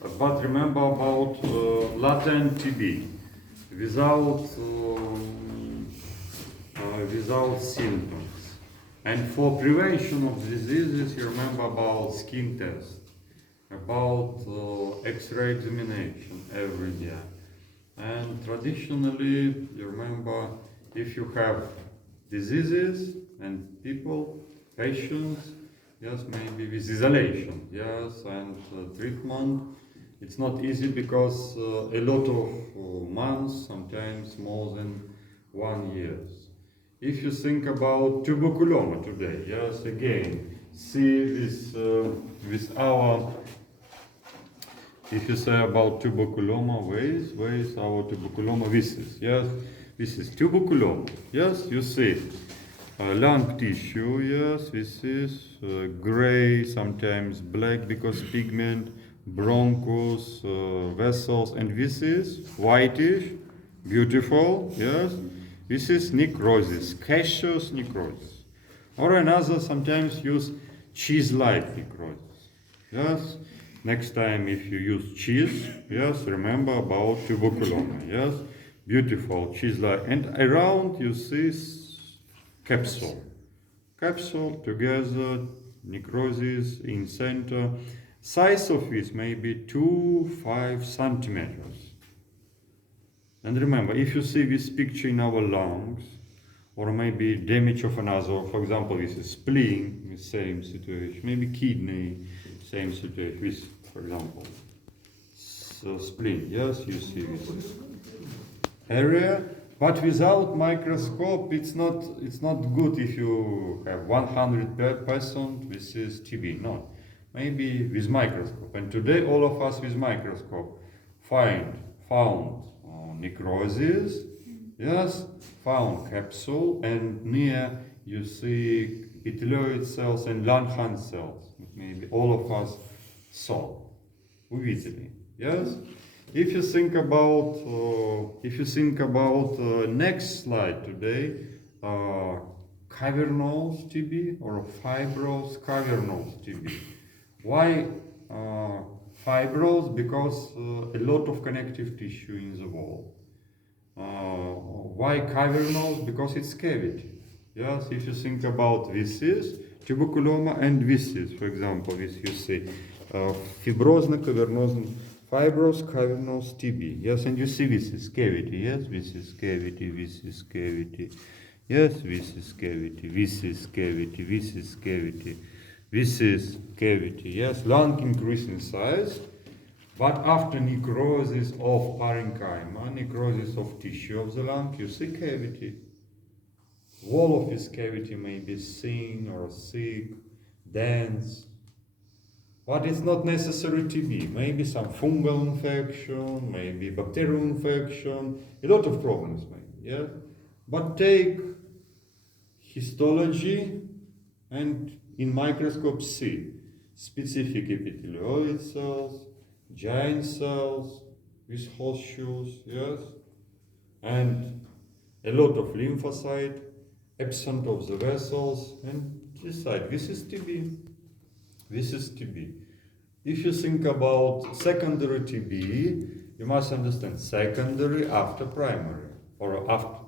But remember about latent TB without symptoms. And for prevention of diseases, you remember about skin test, about X-ray examination every year. And traditionally, you remember, if you have diseases and patients, yes, maybe with isolation, yes, and treatment. It's not easy because a lot of months, sometimes more than 1 year. If you think about tuberculosis today, yes, again, see this with our. If you say about tuberculosis, where is our tuberculosis? This is, yes, this is tuberculosis. Yes, you see lung tissue. Yes, this is gray, sometimes black because pigment, bronchus, vessels, and this is whitish, beautiful. Yes, this is necrosis, caseous necrosis, or another sometimes use cheese-like necrosis. Yes. Next time, if you use cheese, yes, remember about tuberculosis. Yes, beautiful cheese-like, and around you see capsule. Capsule together, necrosis in center. Size of this may be 2-5 centimeters. And remember, if you see this picture in our lungs, or maybe damage of another, for example, this is spleen, the same situation, maybe kidney, same situation, with, for example, so spleen, yes, you see this area, but without microscope, it's not good if you have 100%, this is TB, no. Maybe with microscope, and today all of us with microscope found necrosis, yes, found capsule, and near you see epithelioid cells and Langerhans cells. Maybe all of us saw vividly, yes. If you think about next slide today, cavernous TB or fibrous cavernous TB. Why fibrous? Because a lot of connective tissue in the wall. Why cavernous? Because it's cavity. Yes, if you think about this is tuberculoma and this is, for example, this you see fibrous cavernous TB. Yes, and you see this is cavity. Yes, this is cavity. This is cavity. Yes, this is cavity. This is cavity. This is cavity. This is cavity. Yes, lung increasing size. But after necrosis of parenchyma, necrosis of tissue of the lung, you see cavity. Wall of this cavity may be thin or thick, dense, but it's not necessary TB. Maybe some fungal infection, maybe bacterial infection, a lot of problems maybe, yeah? But take histology and in microscope see specific epithelioid cells, giant cells with horseshoes, yes, and a lot of lymphocyte, absent of the vessels, and this side, this is TB. This is TB. If you think about secondary TB, you must understand secondary after primary, or after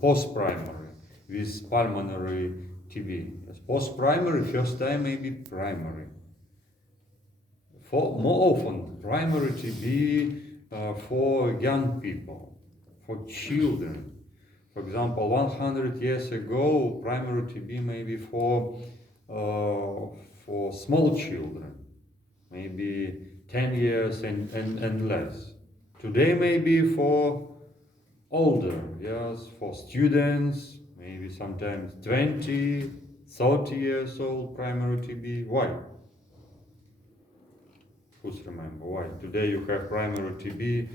post-primary with pulmonary TB. Yes, post-primary, first time maybe primary. More often, primary TB for young people, for children. For example, 100 years ago, primary TB may be for small children, maybe 10 years and less. Today, maybe for older, yes, for students, maybe sometimes 20, 30 years old, primary TB. Why? Who's remember why? Today you have primary TB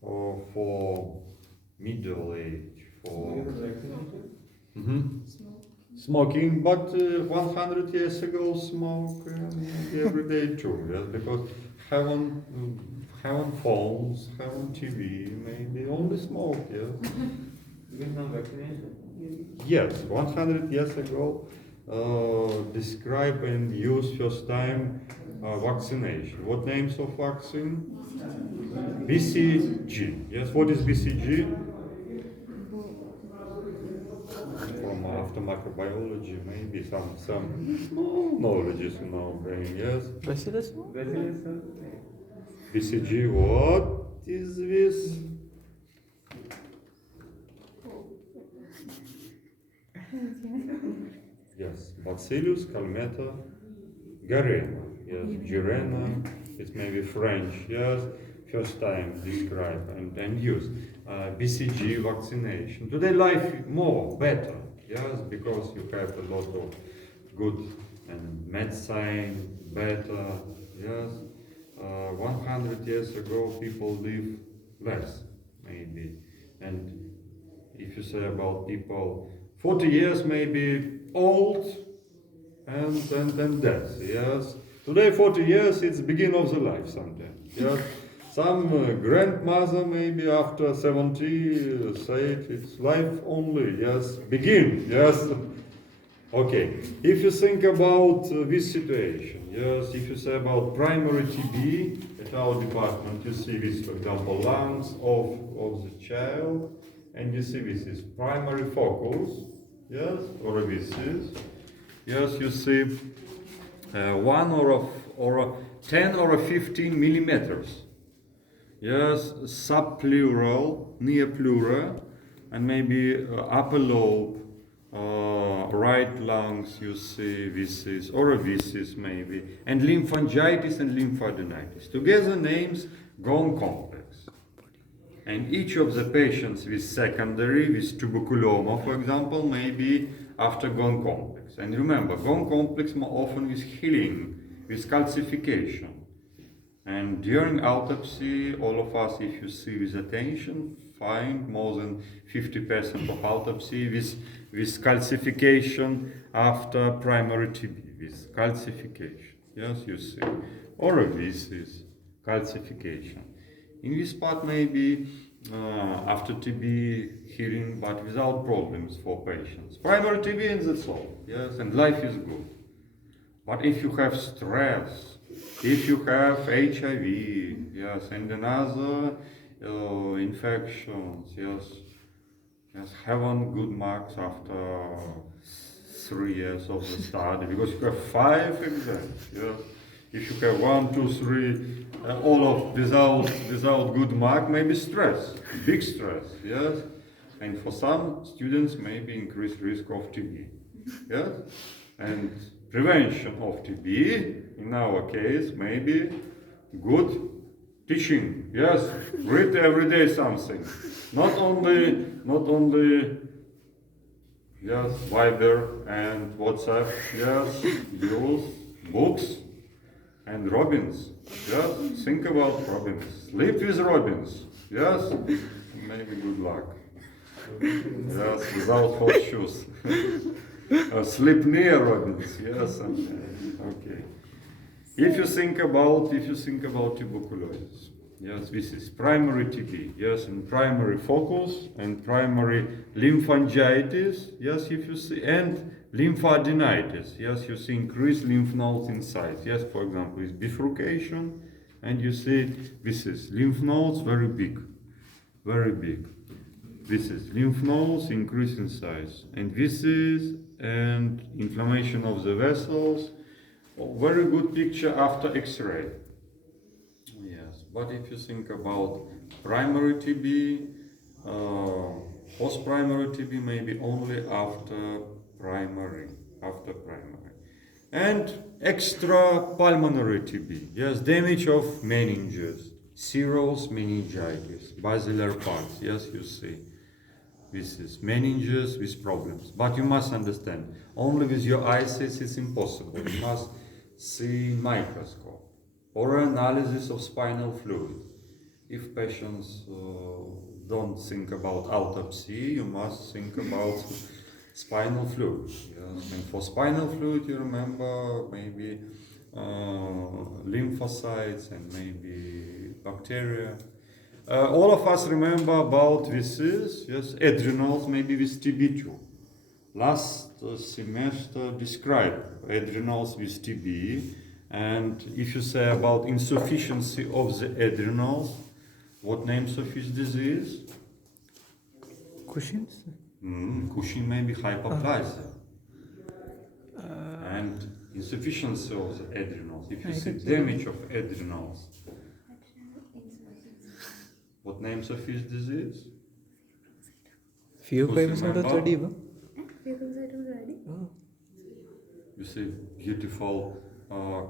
for middle age, for smoking, but 100 years ago smoke every day too, yes, because haven't phones, haven't TV, maybe only smoke, yes. Yes, 100 years ago, describe and use first time vaccination. What names of vaccine? BCG. Yes, what is BCG? From after microbiology, maybe some small knowledges in our brain. Yes. BCG. What is this? Yes, Bacillus calmette garena. Yes, Girena. It's maybe French. Yes, first time described and used. BCG vaccination. Today life more better. Yes, because you have a lot of good and medicine better. Yes, 100 years ago people live less maybe, and if you say about people 40 years maybe old and death. Yes, today 40 years it's beginning of the life sometimes. Yes. Some grandmother maybe after 70 said it's life only. Yes, begin. Yes. Okay, if you think about this situation, yes, if you say about primary TB at our department, you see this, for example, lungs of the child, and you see this is primary focus, yes, or this is, yes, you see 1 or a 10 or a 15 millimeters, yes, subpleural, near pleura, and maybe upper lobe, right lungs, you see visces, or a visces maybe, and lymphangitis and lymphadenitis. Together names Gone complex. And each of the patients with secondary, with tuberculoma, for example, may be after Gone complex. And remember, Gone complex more often with healing, with calcification. And during autopsy, all of us, if you see with attention, find more than 50% of autopsy with calcification after primary TB, with calcification. Yes, you see. Or this is calcification. In this part, maybe after TB healing, but without problems for patients. Primary TB and that's all. Yes, and life is good. But if you have stress, if you have HIV, yes, and another infections, yes, haven't good marks after 3 years of the study because you have 5 exams. Yes, if you have 1, 2, 3, all of without good mark, maybe stress, big stress. Yes, and for some students, maybe increased risk of TB. Yes, and prevention of TB, in our case, maybe good teaching. Yes, read every day something. Not only yes, Viber and WhatsApp. Yes, use books and Robbins. Yes, think about Robbins. Sleep with Robbins. Yes, maybe good luck. Yes, without horseshoes. Sleep near Robbins. Yes. Okay. If you think about tuberculosis, yes, this is primary TB. Yes, and primary focus and primary lymphangitis. Yes, if you see, and lymphadenitis. Yes, you see increased lymph nodes in size. Yes, for example, is bifurcation, and you see this is lymph nodes very big, very big. This is lymph nodes increase in size, and this is and inflammation of the vessels. Very good picture after X-ray. Yes, but if you think about primary TB, post-primary TB maybe only after primary, and extra pulmonary TB. Yes, damage of meninges, serous meningitis, basilar parts. Yes, you see. This is meninges with problems. But you must understand, only with your eyes it's impossible. You must see microscope or analysis of spinal fluid. If patients don't think about autopsy, you must think about spinal fluid. Yes. And for spinal fluid, you remember maybe lymphocytes and maybe bacteria. All of us remember about this is, yes, adrenals, maybe with TB2. Last semester described adrenals with TB, And if you say about insufficiency of the adrenals, what names of his disease? Cushing's? Cushing may be hyperplasia. And insufficiency of the adrenals. If you say damage of adrenals, what names of his disease? Pheochromocytosis. You see beautiful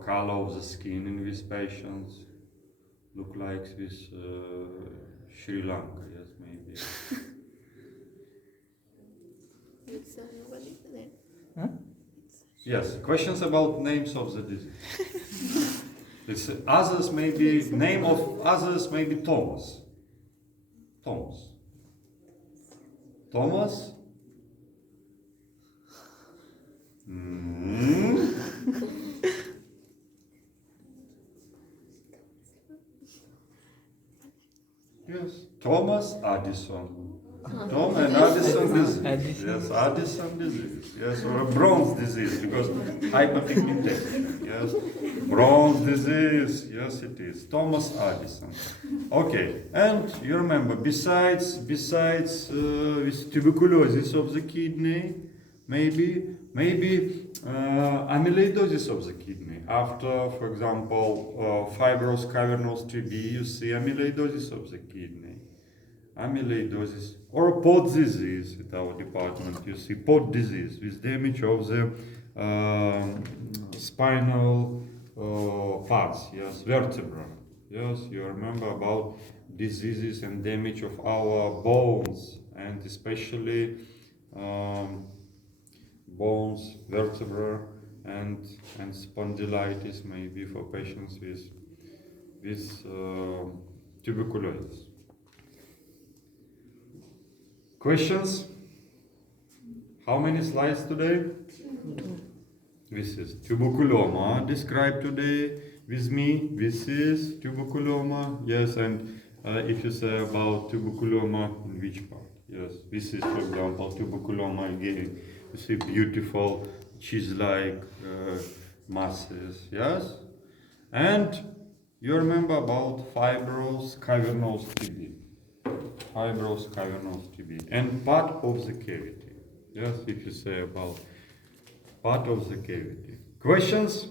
color of the skin in these patients. Look like this Sri Lanka, yes, maybe. Huh? Yes, questions about names of the disease. It's, others maybe, name of others maybe Thomas. Thomas. Thomas? Yes, Thomas Addison. Tom and Addison disease. Yes, Addison disease. Yes, or a Bronze disease because hyperpigmentation. Yes, Bronze disease. Yes, it is. Thomas Addison. Okay, and you remember besides this tuberculosis of the kidney, maybe amyloidosis of the kidney. After, for example, fibrous cavernous TB, you see amyloidosis of the kidney. Amyloidosis or pod disease at our department. You see pod disease with damage of the spinal parts, yes, vertebra. Yes, you remember about diseases and damage of our bones and especially bones, vertebra, and spondylitis maybe for patients with tuberculosis. Questions? How many slides today? This is tuberculoma described today with me. This is tuberculoma. Yes, and if you say about tuberculoma, in which part? Yes, this is, for example, tuberculoma again. You see beautiful cheese-like masses. Yes, and you remember about fibrous cavernous TB. Fibrous cavernous TB and part of the cavity. Yes, if you say about part of the cavity. Questions?